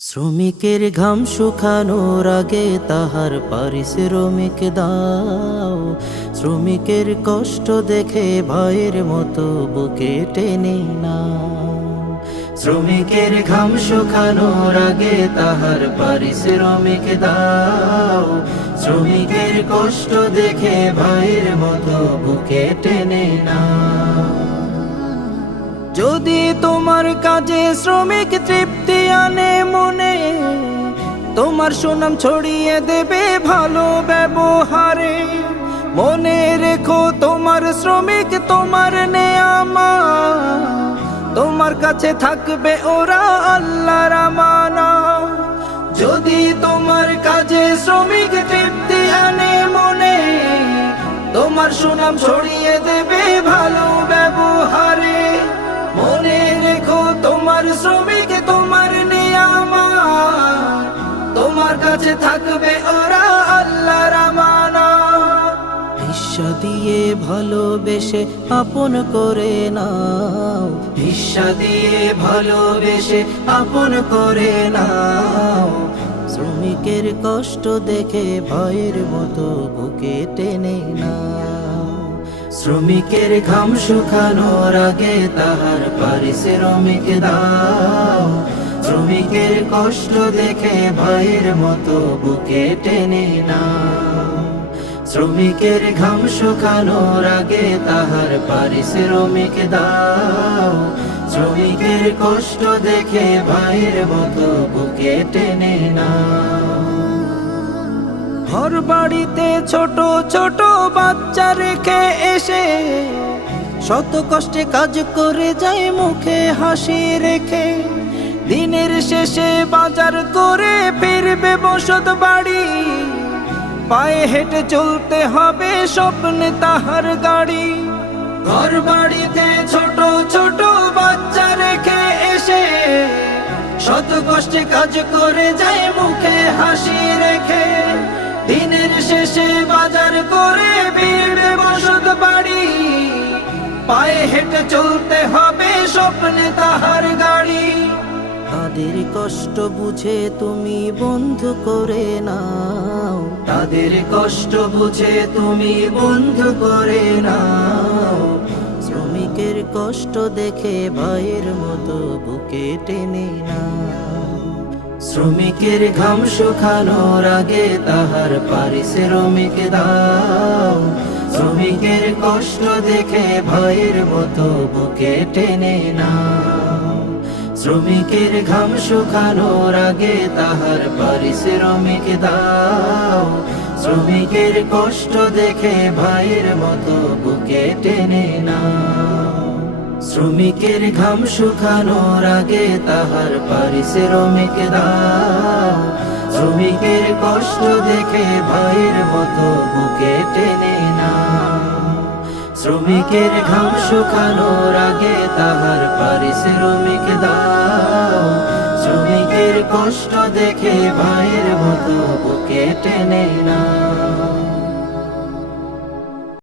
শ্রমিকের ঘাম শুকানোর আগে তাহার পারিশ্রমিক দাও। শ্রমিকের কষ্ট দেখে ভাইয়ের মতো বুকে টেনে নাও। শ্রমিকের ঘাম শুকানোর আগে তাহার পারিশ্রমিক দাও। শ্রমিকের কষ্ট দেখে ভাইয়ের মতো বুকে টেনে নাও। যদি তোমার কাজে শ্রমিক তৃপ্তি আনে মনে, তোমার সুনাম ছড়িয়ে দেবে ভালো ব্যবহারে। মনে রেখো তোমার শ্রমিক তোমার নেয়ামত, তোমার কাছে থাকবে ওরা আল্লাহর আমানত। যদি তোমার কাজে শ্রমিক তৃপ্তি আনে মনে, তোমার সুনাম ছড়িয়ে দেবে ভালো ব্যবহারে। মনে রেখো তোমার শ্রমিক তোমার নিয়ামত, তোমার কাছে থাকবে ওরা আল্লাহর আমানত। হিস্সা দিয়ে ভালোবেসে আপন করে নাও। হিস্সা দিয়ে ভালোবেসে আপন করে নাও। শ্রমিকের কষ্ট দেখে ভয়ের মতো বুকে টেনে নাও। শ্রমিকের ঘাম শুকানোর আগে তাহার পারিশ্রমিক দাও। শ্রমিকের কষ্ট দেখে ভাইয়ের মতো বুকে টেনে নাও। শ্রমিকের ঘাম শুকানোর আগে তাহার পারিশ্রমিক দাও। শ্রমিকের কষ্ট দেখে ভাইয়ের মতো বুকে টেনে নাও। ঘর বাড়িতে ছোট ছোট বাচ্চা রেখে এসে শত কষ্টে কাজ করে যায় মুখে হাসি রেখে। দিনের শেষে বাজার করে ফিরবে বসত বাড়ি, পায়ে হেঁটে চলতে হবে স্বপ্নে তাহার গাড়ি। ঘর বাড়িতে ছোট ছোট বাচ্চা রেখে এসে শত কষ্টে কাজ করে যায় মুখে হাসি রেখে। দিনের শেষে বাজার করে ফিরবে বসত বাড়ি, পায়ে হেঁটে চলতে হবে স্বপ্নে তাহার গাড়ি। তাদের কষ্ট বুঝে তুমি বন্ধু করে নাও। তাদের কষ্ট বুঝে তুমি বন্ধু করে নাও। শ্রমিকের কষ্ট দেখে ভাইয়ের মতো বুকে টেনে নাও। শ্রমিকের ঘাম শুকানোর আগে তাহার পারিশ্রমিক দাও। শ্রমিকের কষ্ট দেখে ভাইয়ের মতো বুকে টেনে নাও। শ্রমিকের ঘাম শুকানোর আগে তাহার পারিশ্রমিক দাও। শ্রমিকের কষ্ট দেখে ভাইয়ের মতো বুকে টেনে নাও। শ্রমিকের ঘাম শুকানোর আগে তাহার পারিশ্রমিক দাও। শ্রমিকের কষ্ট দেখে ভাইয়ের মতো বুকে টেনে নাও। শ্রমিকের ঘাম শুকানোর আগে তাহার পারিশ্রমিক দাও। শ্রমিকের কষ্ট দেখে ভাইয়ের মতো বুকে টেনে